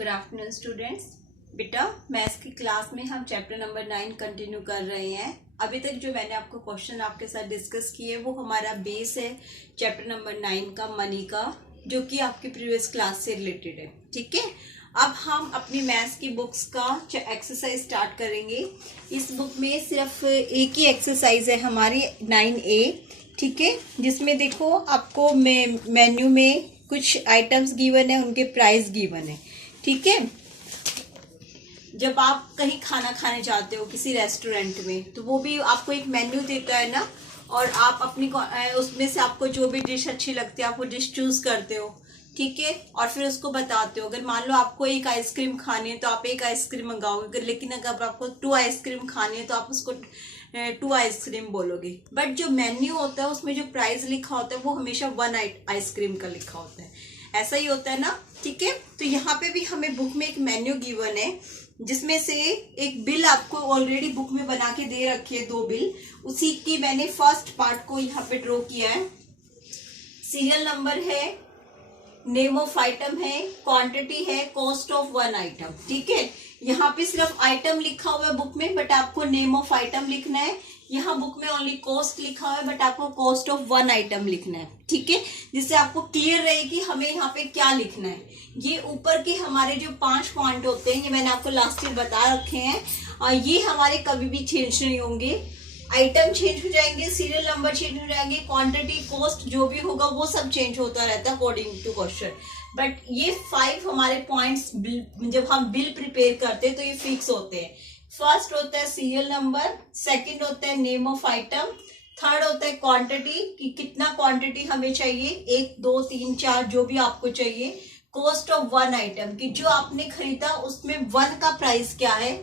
Good afternoon students. बेटा maths की class में हम चैप्टर नंबर 9 कंटिन्यू कर रहे हैं। अभी तक जो मैंने आपको क्वेश्चन आपके साथ डिस्कस किए वो हमारा बेस है चैप्टर नंबर 9 का, मनी का, जो कि आपकी प्रीवियस क्लास से रिलेटेड है। ठीक है, अब हम अपनी मैथ्स की बुक्स का एक्सरसाइज स्टार्ट करेंगे। इस बुक में सिर्फ एक ही एक्सरसाइज है हमारी 9A, ठीक है, जिसमें देखो आपको मेन्यू में कुछ आइटम्स गिवन है, उनके प्राइस गिवन है। ठीक है, जब आप कहीं खाना खाने जाते हो किसी रेस्टोरेंट में, तो वो भी आपको एक मेन्यू देता है ना, और आप अपनी उसमें से आपको जो भी डिश अच्छी लगती है आप वो डिश चूज करते हो। ठीक है, और फिर उसको बताते हो। अगर मान लो आपको एक आइसक्रीम खानी है तो आप एक आइसक्रीम मंगाओगे, लेकिन अगर आपको 2 आइसक्रीम खानी है तो आप उसको 2 आइसक्रीम बोलोगे। बट जो मेन्यू होता है उसमें जो प्राइस लिखा होता है वो हमेशा 1 आइसक्रीम का लिखा होता है। ऐसा ही होता है ना। ठीक है, तो यहाँ पे भी हमें बुक में एक मेन्यू गिवन है, जिसमें से एक बिल आपको ऑलरेडी बुक में बना के दे रखी है, 2 बिल। उसी की मैंने फर्स्ट पार्ट को यहाँ पे ड्रॉ किया है। सीरियल नंबर है, नेम ऑफ आइटम है, क्वांटिटी है, कॉस्ट ऑफ 1 आइटम। ठीक है, यहाँ पे सिर्फ आइटम लिखा हुआ है बुक में, बट आपको नेम ऑफ आइटम लिखना है। यहाँ बुक में ओनली कॉस्ट लिखा हुआ है, बट आपको कॉस्ट ऑफ 1 आइटम लिखना है। ठीक है, जिससे आपको क्लियर रहे कि हमें यहाँ पे क्या लिखना है। ये ऊपर के हमारे जो 5 पॉइंट होते हैं, ये मैंने आपको लास्ट ईयर बता रखे हैं, और ये हमारे कभी भी चेंज नहीं होंगे। आइटम चेंज हो जाएंगे, सीरियल नंबर चेंज हो जाएंगे, क्वांटिटी, कॉस्ट जो भी होगा वो सब चेंज होता रहता है अकॉर्डिंग टू क्वेश्चन। बट ये 5 हमारे पॉइंट्स जब हम बिल प्रिपेयर करते हैं तो ये फिक्स होते हैं। फर्स्ट होता है सीरियल नंबर, सेकंड होता है नेम ऑफ आइटम, थर्ड होता है क्वांटिटी कि कितना क्वांटिटी हमें चाहिए, 1 2 3 4 जो भी आपको चाहिए। कॉस्ट ऑफ 1 आइटम कि जो आपने खरीदा उसमें 1 का प्राइस क्या है,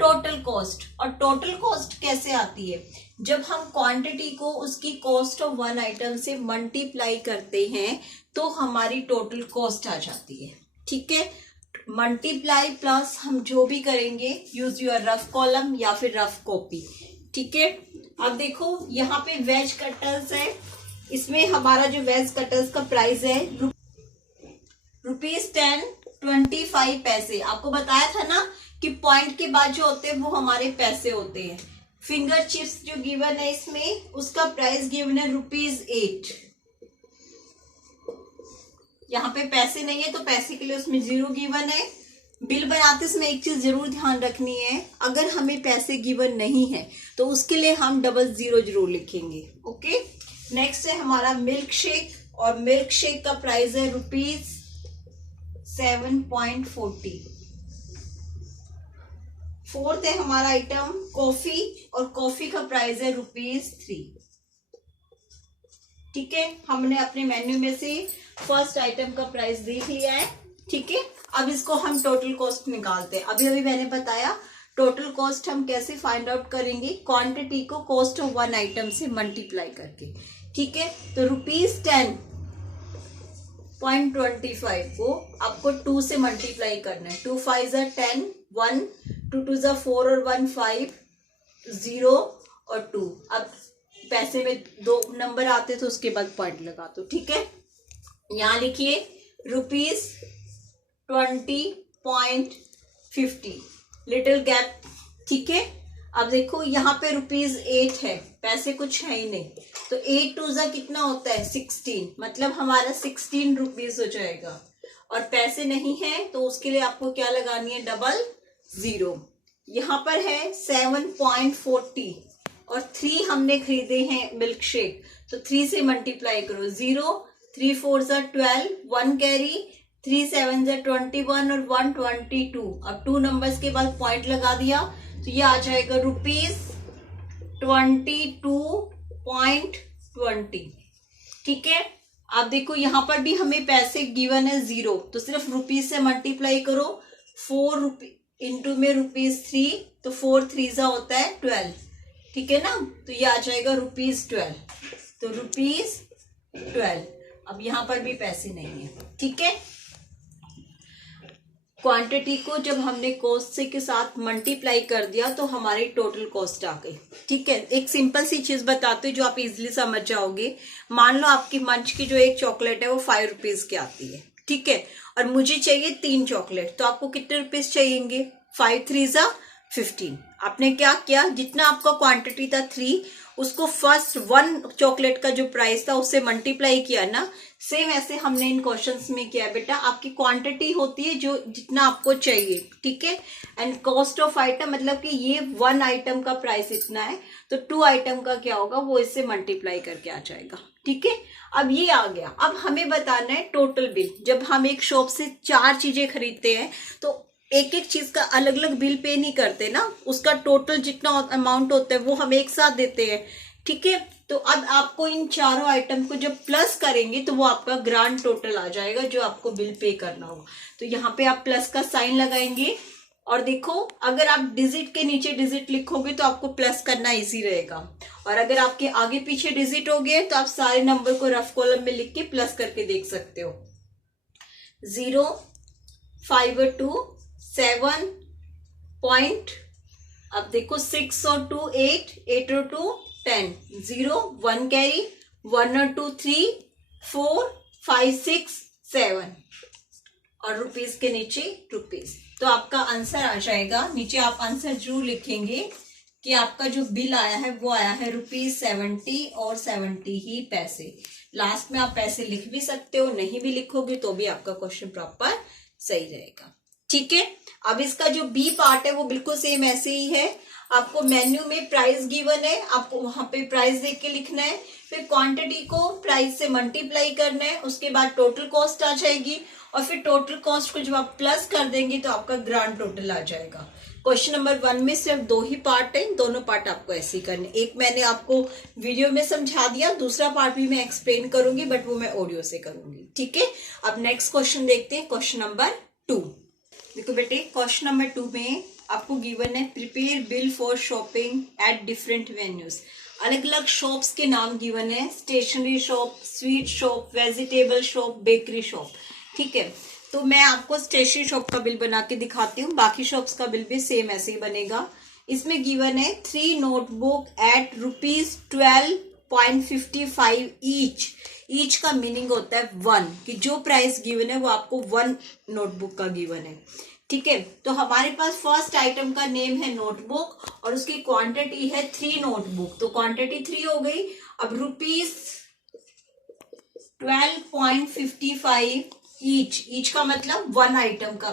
टोटल कॉस्ट। और टोटल कॉस्ट कैसे आती है, जब हम क्वांटिटी को उसकी कॉस्ट ऑफ 1 आइटम से मल्टीप्लाई करते हैं तो हमारी टोटल कॉस्ट आ जाती है। ठीक है, मल्टीप्लाई प्लस हम जो भी करेंगे, यूज योर रफ कॉलम या फिर रफ कॉपी। ठीक है, अब देखो यहाँ पे वेज कटर्स है, इसमें हमारा जो वेज कटर्स का प्राइस है ₹10 25 पैसे। आपको बताया था ना कि पॉइंट के बाद जो होते हैं वो हमारे पैसे होते हैं। फिंगर चिप्स जो गिवन है इसमें, उसका प्राइस गिवन है ₹8। यहाँ पे पैसे नहीं है तो पैसे के लिए उसमें 0 गिवन है। बिल बनाते समय एक चीज जरूर ध्यान रखनी है, अगर हमें पैसे गिवन नहीं है तो उसके लिए हम 00 जरूर लिखेंगे। ओके, नेक्स्ट है हमारा मिल्क शेक, और मिल्क शेक का प्राइस है ₹7.40। फोर्थ है हमारा आइटम कॉफी, और कॉफी का प्राइस है ₹3। ठीक है, हमने अपने मेन्यू में से फर्स्ट आइटम का प्राइस देख लिया है। ठीक है, अब इसको हम टोटल कॉस्ट निकालते हैं। अभी मैंने बताया टोटल कॉस्ट हम कैसे फाइंड आउट करेंगे, क्वांटिटी को कॉस्ट ऑफ 1 आइटम से मल्टीप्लाई करके। ठीक है, तो ₹10.25 को आपको 2 से मल्टीप्लाई करना है। 2 5 = 10, 1 2 2 = 4 और 1 5, 0 और 2। अब पैसे में 2 नंबर आते तो उसके बाद पॉइंट लगा दो। ठीक है, यहाँ लिखिए ₹20.50, लिटिल गैप। ठीक है, अब देखो यहाँ पे ₹8 है, पैसे कुछ है ही नहीं, तो 8 2 = कितना होता है 16, मतलब हमारा 16 रुपीज हो जाएगा। और पैसे नहीं है तो उसके लिए आपको क्या लगानी है, 00। यहाँ पर है 7.40 और 3 हमने खरीदे हैं मिल्क शेक, तो 3 से मल्टीप्लाई करो। 0 3 4 = 12, 1 कैरी, 3 7 = 21 और 1 22। अब 2 नंबर्स के बाद पॉइंट लगा दिया तो ये आ जाएगा ₹22.20। ठीक है, अब देखो यहाँ पर भी हमें पैसे गिवन है 0, तो सिर्फ रुपीज से मल्टीप्लाई करो। 4 इंटू में ₹3, तो 4 3 होता है 12। ठीक है ना, तो ये आ जाएगा ₹12, तो ₹12। अब यहाँ पर भी पैसे नहीं है। ठीक है, क्वांटिटी को जब हमने कॉस्ट से के साथ मल्टीप्लाई कर दिया तो हमारी टोटल कॉस्ट आ गई। ठीक है, एक सिंपल सी चीज बताते हैं जो आप इजीली समझ जाओगे। मान लो आपकी मंच की जो एक चॉकलेट है वो ₹5 की आती है। ठीक है। और मुझे चाहिए 3 चॉकलेट, तो आपको कितने रुपीज चाहिएंगे? 5 3 जा 15। आपने क्या किया, जितना आपका क्वांटिटी था 3, उसको फर्स्ट 1 चॉकलेट का जो प्राइस था उससे मल्टीप्लाई किया ना। सेम ऐसे हमने इन क्वेश्चंस में किया बेटा। आपकी क्वांटिटी होती है जो जितना आपको चाहिए, ठीक है। एंड कॉस्ट ऑफ आइटम मतलब कि ये 1 आइटम का प्राइस इतना है, तो 2 आइटम का क्या होगा, वो इससे मल्टीप्लाई करके आ जाएगा, ठीक है। अब ये आ गया। अब हमें बताना है टोटल बिल। जब हम एक शॉप से 4 चीजें खरीदते हैं तो एक एक चीज का अलग अलग बिल पे नहीं करते ना, उसका टोटल जितना अमाउंट होता है वो हम एक साथ देते हैं, ठीक है। तो अब आपको इन चारों आइटम को जब प्लस करेंगे तो वो आपका ग्रांड टोटल आ जाएगा जो आपको बिल पे करना होगा। तो यहाँ पे आप प्लस का साइन लगाएंगे और देखो, अगर आप डिजिट के नीचे डिजिट लिखोगे तो आपको प्लस करना इजी रहेगा, और अगर आपके आगे पीछे डिजिट हो गए तो आप सारे नंबर को रफ कॉलम में लिख के प्लस करके देख सकते हो। 0 5 और 2 7 पॉइंट, अब देखो 6 और 2 8 8 और 2 10, 0 1 कैरी, 1 और 2 3 4 5 6 7 और रुपीस के नीचे रुपीस। तो आपका आंसर आ जाएगा। नीचे आप आंसर जरूर लिखेंगे कि आपका जो बिल आया है वो आया है ₹70 और 70 ही पैसे। लास्ट में आप पैसे लिख भी सकते हो, नहीं भी लिखोगे तो भी आपका क्वेश्चन प्रॉपर सही रहेगा, ठीक है। अब इसका जो बी पार्ट है वो बिल्कुल सेम ऐसे ही है। आपको मेन्यू में प्राइस गिवन है, आपको वहां पे प्राइस देख के लिखना है, फिर क्वांटिटी को प्राइस से मल्टीप्लाई करना है, उसके बाद टोटल कॉस्ट आ जाएगी, और फिर टोटल कॉस्ट को जब आप प्लस कर देंगे तो आपका ग्रांड टोटल आ जाएगा। क्वेश्चन नंबर 1 में सिर्फ 2 ही पार्ट है, दोनों पार्ट आपको ऐसे ही करने। एक मैंने आपको वीडियो में समझा दिया, दूसरा पार्ट भी मैं एक्सप्लेन करूंगी, बट वो मैं ऑडियो से करूंगी, ठीक है। अब नेक्स्ट क्वेश्चन देखते हैं, क्वेश्चन नंबर 2। देखो बेटे, क्वेश्चन नंबर 2 में आपको गिवन है prepare bill for shopping at different venues. अलग अलग शॉप्स के नाम गिवन है, stationery shop, sweet shop, vegetable shop, bakery shop, ठीक है। तो मैं आपको स्टेशनरी शॉप का बिल बना के दिखाती हूँ, बाकी शॉप्स का बिल भी सेम ऐसे ही बनेगा। इसमें गिवन है 3 नोटबुक एट ₹12.55 ईच का मीनिंग होता है 1, कि जो प्राइस गिवन है वो आपको 1 नोटबुक का गिवन है, ठीक है। तो हमारे पास फर्स्ट आइटम का नेम है नोटबुक और उसकी क्वांटिटी है 3 नोटबुक, तो क्वांटिटी 3 हो गई। अब ₹12.55 ईच का मतलब 1 आइटम का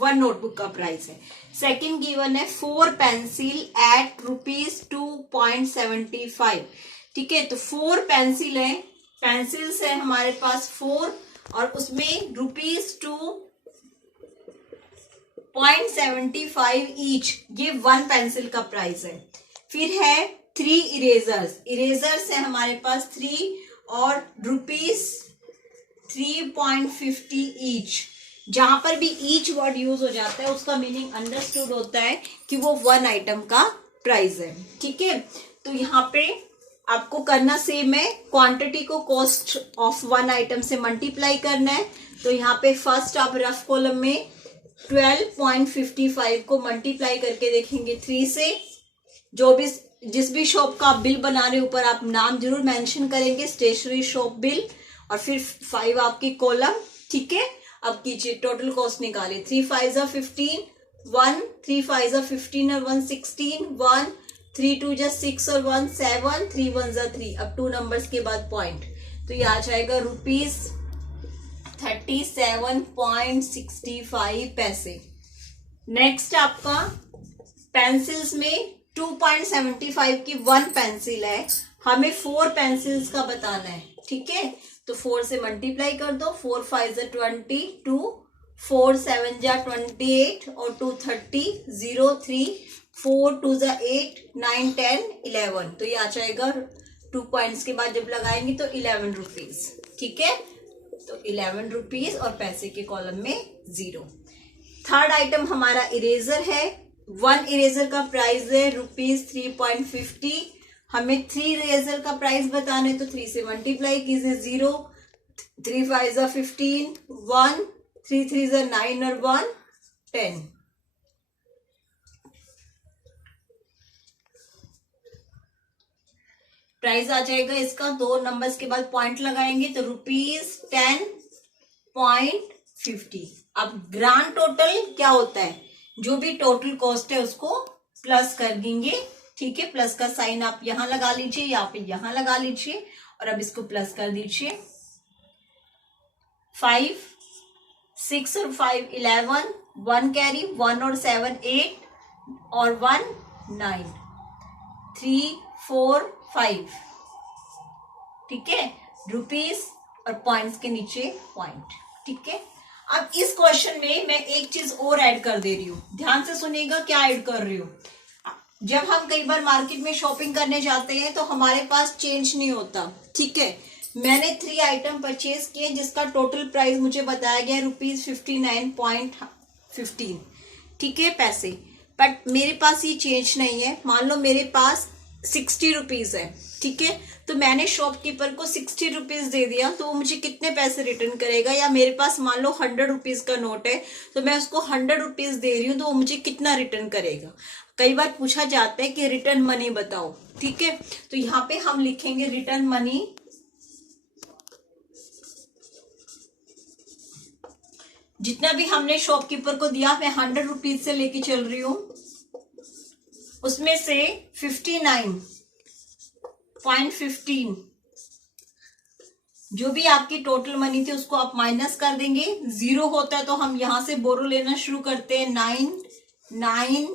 1 नोटबुक का प्राइस है। सेकंड गिवन है 4 पेंसिल एट ₹2.75, ठीक है। तो 4 पेंसिल है, पेंसिल्स है हमारे पास 4 और उसमें ₹2.75 ईच, ये 1 पेंसिल का प्राइस है। फिर है 3 इरेजर्स है हमारे पास 3 और ₹3.50 ईच। जहां पर भी ईच वर्ड यूज हो जाता है उसका मीनिंग अंडरस्टूड होता है कि वो 1 आइटम का प्राइस है, ठीक है। तो यहाँ पे आपको करना सेम है, क्वांटिटी को कॉस्ट ऑफ 1 आइटम से मल्टीप्लाई करना है। तो यहाँ पे फर्स्ट आप रफ कॉलम में 12.55 को मल्टीप्लाई करके देखेंगे 3 से। जो भी जिस भी शॉप का आप बिल बना रहे ऊपर आप नाम जरूर मेंशन करेंगे, स्टेशनरी शॉप बिल, और फिर 5 आपकी कॉलम, ठीक है। अब कीजिए टोटल कॉस्ट निकालिए। 3 5 15 1, 3 5 15 और 1 16 1, 3 2 6 और 1 7, 3 1 3। अब 2 नंबर्स के बाद पॉइंट, तो ये आ जाएगा ₹37.65 पैसे। नेक्स्ट आपका पेंसिल्स में 2.75 की 1 पेंसिल है, हमें 4 पेंसिल्स का बताना है, ठीक है। तो 4 से मल्टीप्लाई कर दो, 4 5 22, 4 7 28 और 2 30, 0 3 4 2 8 9 10 11। तो ये आ जाएगा 2 पॉइंट्स के बाद जब लगाएंगे तो 11 रुपीज, ठीक है। तो 11 रुपीज और पैसे के कॉलम में 0। थर्ड आइटम हमारा इरेजर है। 1 इरेजर का प्राइस है ₹3.50। हमें 3 इरेजर का प्राइस बताना है तो 3 से मल्टीप्लाई कीजिए, 0 3 5 15 1, 3 3 9 और 1 10। प्राइस आ जाएगा इसका, 2 नंबर्स के बाद पॉइंट लगाएंगे तो ₹10 0.50। अब ग्रांड टोटल क्या होता है, जो भी टोटल कॉस्ट है उसको प्लस कर देंगे। ठीक है, प्लस का साइन आप यहां लगा लीजिए या फिर यहां लगा लीजिए और अब इसको प्लस कर दीजिए। 5 6 और 5 11, 1 कैरी, 1 और 7 8 और 1 9, 3 4 5। ठीक है, रुपीस और पॉइंट्स के नीचे पॉइंट। ठीक है, अब इस क्वेश्चन में मैं एक चीज और ऐड कर दे रही हूं, ध्यान से सुनिएगा क्या ऐड कर रही हूं। जब हम कई बार मार्केट में शॉपिंग करने जाते हैं तो हमारे पास चेंज नहीं होता। ठीक है, मैंने 3 आइटम परचेज किए जिसका टोटल प्राइस मुझे बताया गया ₹59.15। ठीक है, पैसे, बट मेरे पास ये चेंज नहीं है। मान लो मेरे पास 60 रुपीज है। ठीक है, तो मैंने शॉपकीपर को 60 रुपीज दे दिया तो वो मुझे कितने पैसे रिटर्न करेगा, या मेरे पास मान लो 100 रुपीज का नोट है तो मैं उसको 100 रुपीज दे रही हूँ तो वो मुझे कितना रिटर्न करेगा। कई बार पूछा जाता है कि रिटर्न मनी बताओ। ठीक है, तो यहाँ पे हम लिखेंगे रिटर्न मनी। जितना भी हमने शॉपकीपर को दिया मैं 100 रुपीज से लेके चल रही हूं, उसमें से 59.15 जो भी आपकी टोटल मनी थी उसको आप माइनस कर देंगे। 0 होता है तो हम यहां से बोरो लेना शुरू करते हैं। 9 9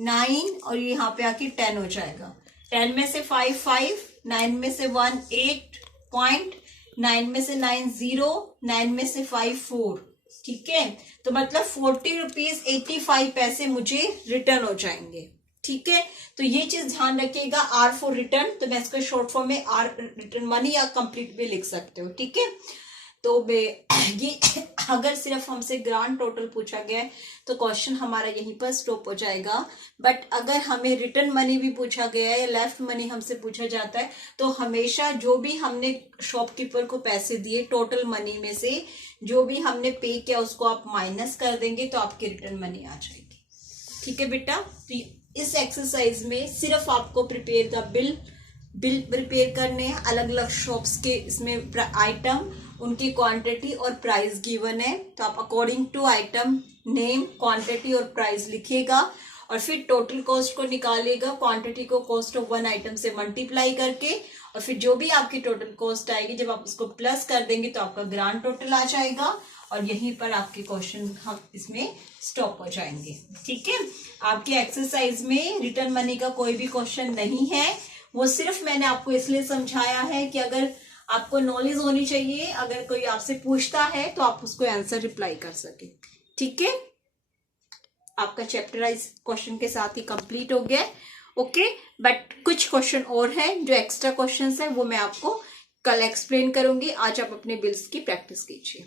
9 और यहाँ पे आके 10 हो जाएगा। 10 में से 5 5, 9 में से 1 8 पॉइंट, 9 में से 9 0, 9 में से 5 4। ठीक है, तो मतलब 40 रुपीज 85 पैसे मुझे रिटर्न हो जाएंगे। ठीक है, तो ये चीज ध्यान रखिएगा। आर फॉर रिटर्न, तो मैं इसको शॉर्ट फॉर्म में आर रिटर्न मनी या कंप्लीट भी लिख सकते हो। ठीक है, तो ये अगर सिर्फ हमसे ग्रांड टोटल पूछा गया है तो क्वेश्चन हमारा यहीं पर स्टॉप हो जाएगा। बट अगर हमें रिटर्न मनी भी पूछा गया है या लेफ्ट मनी हमसे पूछा जाता है तो हमेशा जो भी हमने शॉपकीपर को पैसे दिए टोटल मनी में से जो भी हमने पे किया उसको आप माइनस कर देंगे तो आपकी रिटर्न मनी आ जाएगी। ठीक है बेटा, तो इस एक्सरसाइज में सिर्फ आपको प्रिपेयर द बिल प्रिपेयर करने हैं। अलग अलग शॉप्स के इसमें आइटम, उनकी क्वांटिटी और प्राइस गिवन है, तो आप according to item name, quantity और प्राइस लिखिएगा और फिर टोटल कॉस्ट को निकालिएगा। क्वांटिटी को कॉस्ट ऑफ 1 आइटम से मल्टीप्लाई करके और फिर जो भी आपकी टोटल कॉस्ट आएगी जब आप उसको प्लस कर देंगे तो आपका ग्रांड टोटल आ जाएगा और यहीं पर आपके क्वेश्चन हम इसमें स्टॉप हो जाएंगे। ठीक है, आपके एक्सरसाइज में रिटर्न मनी का कोई भी क्वेश्चन नहीं है, वो सिर्फ मैंने आपको इसलिए समझाया है कि अगर आपको नॉलेज होनी चाहिए, अगर कोई आपसे पूछता है तो आप उसको आंसर रिप्लाई कर सके। ठीक है, आपका चैप्टर इस क्वेश्चन के साथ ही कंप्लीट हो गया। ओके, बट कुछ क्वेश्चन और है जो एक्स्ट्रा क्वेश्चंस है वो मैं आपको कल एक्सप्लेन करूंगी। आज आप अपने बिल्स की प्रैक्टिस कीजिए।